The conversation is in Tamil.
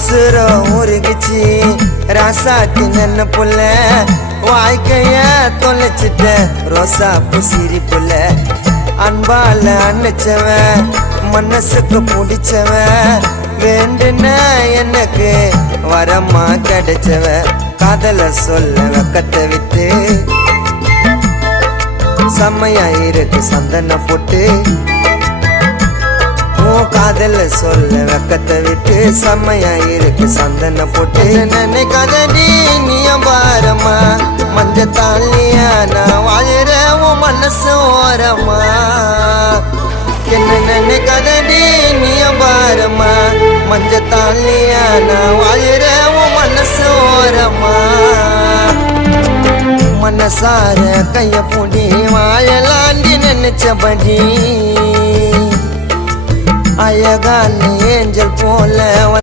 உசுர உருகிச்சு ராசாத்தி நன்ன புள்ள வாழ்க்கைய தொலைச்சிட்ட ரோசாப்பு சிரிப்புல அன்பால அன்னிச்சவன் மனசுக்கு பிடிச்சவன் வேண்டுன எனக்கு வரமா கிடைச்சவ காதல சொல்ல வெக்கத்தை விட்டு செம்மையா இருக்கு சந்தன போட்டு காதல சொல்ல வெக்கத்தை விட்டு செம்மையா இருக்கு சந்தன போட்டு நினைக்காதடி நீ பாரமா மஞ்ச தாலியா நான் வாழற உன் மனசு ஓரமா என்ன நினைக்காதடி நீ பாரமா மஞ்ச தாலியா நான் வாழற உன் மனசு ஓரமா மனசார கைய பூடி வாழலாண்டி நினைச்சபடி அழகான ஏஞ்சல் போல